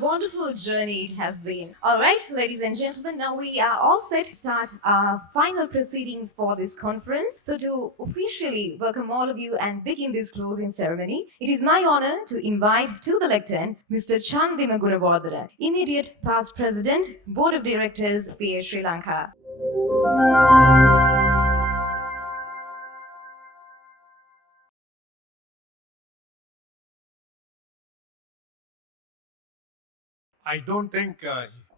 wonderful journey it has been. All right, ladies and gentlemen, now we are all set to start our final proceedings for this conference. So, to officially welcome all of you and begin this closing ceremony, it is my honor to invite to the lectern Mr. Chandima Gunawardena, immediate past president, Board of Directors, FPA Sri Lanka. I don't think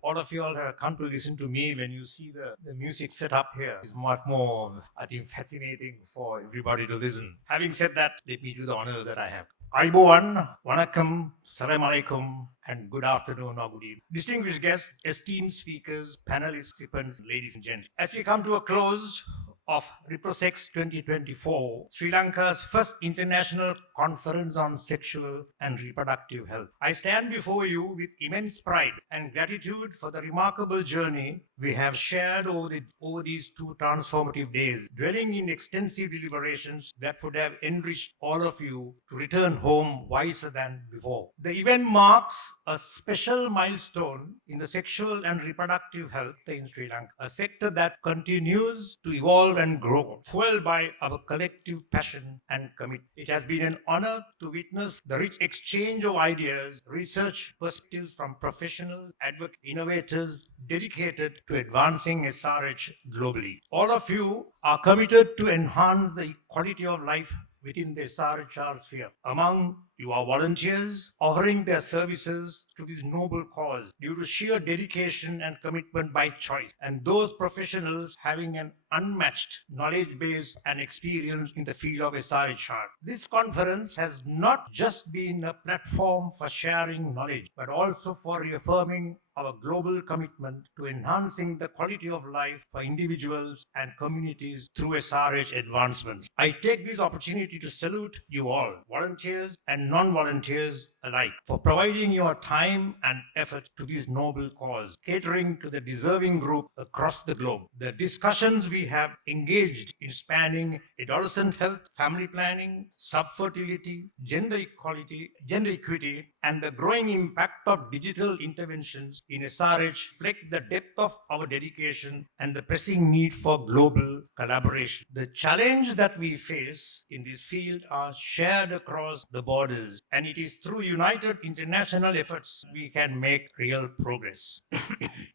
all of you all have come to listen to me when you see the music set up here. It's much more, I think, fascinating for everybody to listen. Having said that, let me do the honors that I have. Aibowan, Wanakam, Salam Alaikum, and good afternoon or good evening. Distinguished guests, esteemed speakers, panelists, participants, ladies and gentlemen. As we come to a close of ReproSex 2024, Sri Lanka's first international conference on sexual and reproductive health, I stand before you with immense pride and gratitude for the remarkable journey we have shared over these 2 transformative days, dwelling in extensive deliberations that would have enriched all of you to return home wiser than before. The event marks a special milestone in the sexual and reproductive health in Sri Lanka, a sector that continues to evolve and grow, fueled by our collective passion and commitment. It has been an honor to witness the rich exchange of ideas, research perspectives from professionals, advocates, innovators dedicated to advancing SRH globally. All of you are committed to enhance the quality of life within the SRHR sphere. Among you are volunteers offering their services to this noble cause due to sheer dedication and commitment by choice, and those professionals having an unmatched knowledge base and experience in the field of SRHR. This conference has not just been a platform for sharing knowledge, but also for reaffirming our global commitment to enhancing the quality of life for individuals and communities through SRH advancements. I take this opportunity to salute you all, volunteers and non-volunteers alike, for providing your time and effort to this noble cause, catering to the deserving group across the globe. The discussions we have engaged in spanning adolescent health, family planning, subfertility, gender equity, and the growing impact of digital interventions in SRH reflect the depth of our dedication and the pressing need for global collaboration. The challenge that we face in this field are shared across the borders, and it is through united international efforts we can make real progress.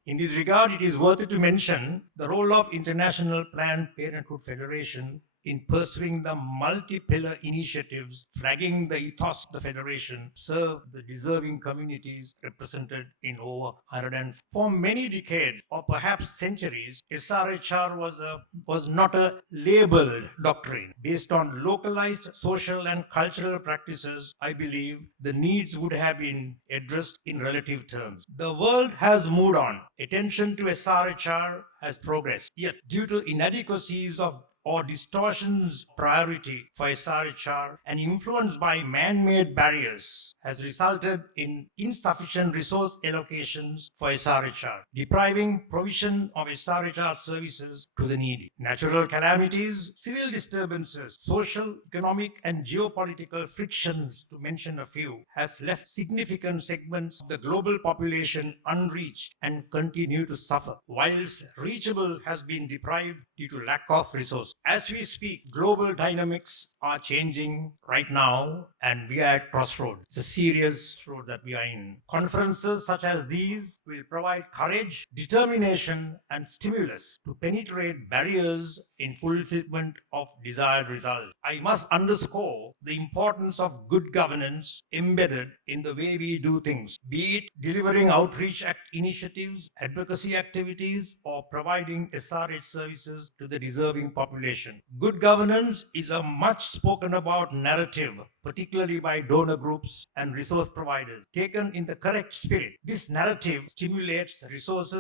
In this regard, it is worthy to mention the role of International Planned Parenthood Federation in pursuing the multi-pillar initiatives, flagging the ethos of the Federation, serve the deserving communities represented in over 100. For many decades, or perhaps centuries, SRHR was not a labeled doctrine. Based on localized social and cultural practices, I believe the needs would have been addressed in relative terms. The world has moved on. Attention to SRHR has progressed. Yet, due to inadequacies or distortions priority for SRHR and influenced by man-made barriers has resulted in insufficient resource allocations for SRHR, depriving provision of SRHR services to the needy. Natural calamities, civil disturbances, social, economic, and geopolitical frictions, to mention a few, has left significant segments of the global population unreached and continue to suffer, whilst reachable has been deprived due to lack of resources. As we speak, global dynamics are changing right now, and we are at crossroads. It's a serious road that we are in. Conferences such as these will provide courage, determination, and stimulus to penetrate barriers in fulfillment of desired results. I must underscore the importance of good governance embedded in the way we do things, be it delivering outreach initiatives, advocacy activities, or providing SRH services to the deserving population. Good governance is a much spoken about narrative, particularly by donor groups and resource providers. Taken in the correct spirit, this narrative stimulates resource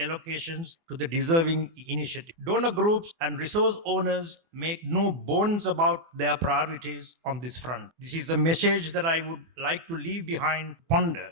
allocations to the deserving initiative. Donor groups and resource owners make no bones about their priorities on this front. This is a message that I would like to leave behind, ponder,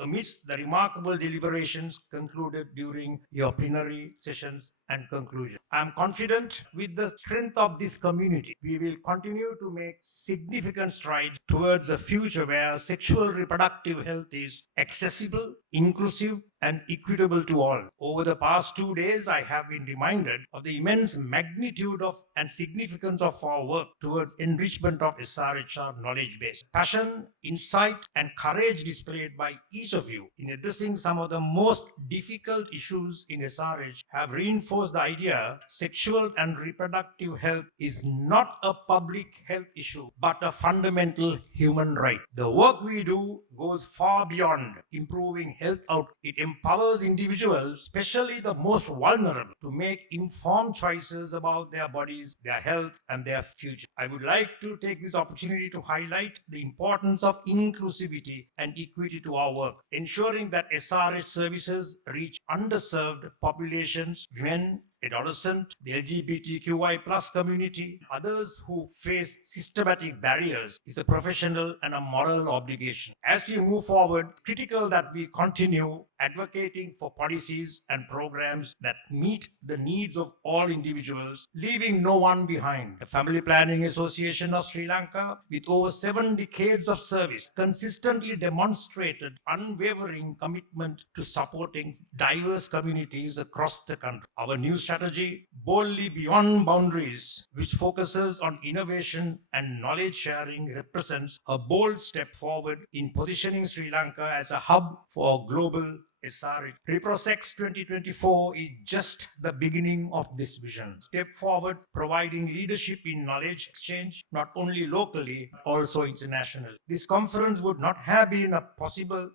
amidst the remarkable deliberations concluded during your plenary sessions and conclusion. I am confident with the strength of this community, we will continue to make significant strides towards a future where sexual reproductive health is accessible, inclusive, and equitable to all. Over the past 2 days, I have been reminded of the immense magnitude of and significance of our work towards enrichment of SRHR knowledge base. Passion, insight, and courage displayed by each of you in addressing some of the most difficult issues in SRH have reinforced the idea sexual and reproductive health is not a public health issue but a fundamental human right. The work we do goes far beyond improving health outcomes. It empowers individuals, especially the most vulnerable, to make informed choices about their bodies, their health, and their future. I would like to take this opportunity to highlight the importance of inclusivity and equity to our work, ensuring that SRH services reach underserved populations, women, adolescent, the LGBTQI plus community, others who face systematic barriers is a professional and a moral obligation. As we move forward, it's critical that we continue advocating for policies and programs that meet the needs of all individuals, leaving no one behind. The Family Planning Association of Sri Lanka, with over 7 decades of service, consistently demonstrated unwavering commitment to supporting diverse communities across the country. Our new strategy, Boldly Beyond Boundaries, which focuses on innovation and knowledge sharing, represents a bold step forward in positioning Sri Lanka as a hub for global SRH. ReproSex 2024 is just the beginning of this vision. Step forward, providing leadership in knowledge exchange, not only locally, but also internationally. This conference would not have been possible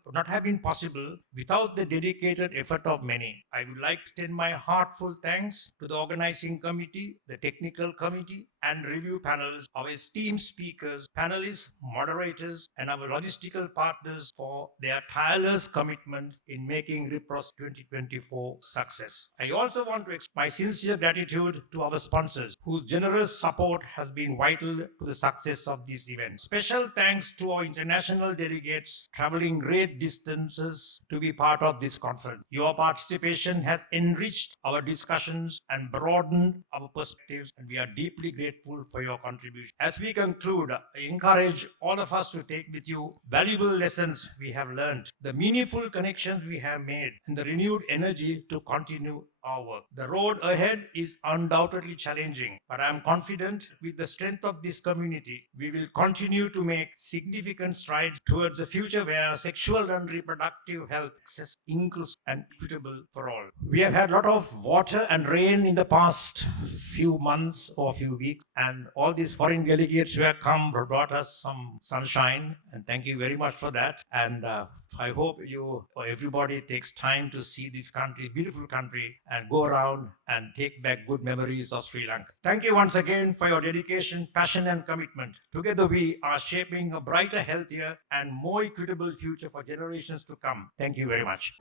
without the dedicated effort of many. I would like to extend my heartfelt thanks to the organizing committee, the technical committee, and review panels, our esteemed speakers, panelists, moderators, and our logistical partners for their tireless commitment in making ReproSex 2024 success. I also want to express my sincere gratitude to our sponsors, whose generous support has been vital to the success of this event. Special thanks to our international delegates traveling great distances to be part of this conference. Your participation has enriched our discussions and broadened our perspectives, and we are deeply grateful for your contribution. As we conclude, I encourage all of us to take with you valuable lessons we have learned, the meaningful connections we have made, and the renewed energy to continue our work. The road ahead is undoubtedly challenging, but I am confident with the strength of this community, we will continue to make significant strides towards a future where sexual and reproductive health is inclusive and equitable for all. We have had a lot of water and rain in the past few months or few weeks, and all these foreign delegates who have come brought us some sunshine, and thank you very much for that. And I hope you or everybody takes time to see this country, beautiful country, and go around and take back good memories of Sri Lanka. Thank you once again for your dedication, passion, and commitment. Together we are shaping a brighter, healthier, and more equitable future for generations to come. Thank you very much.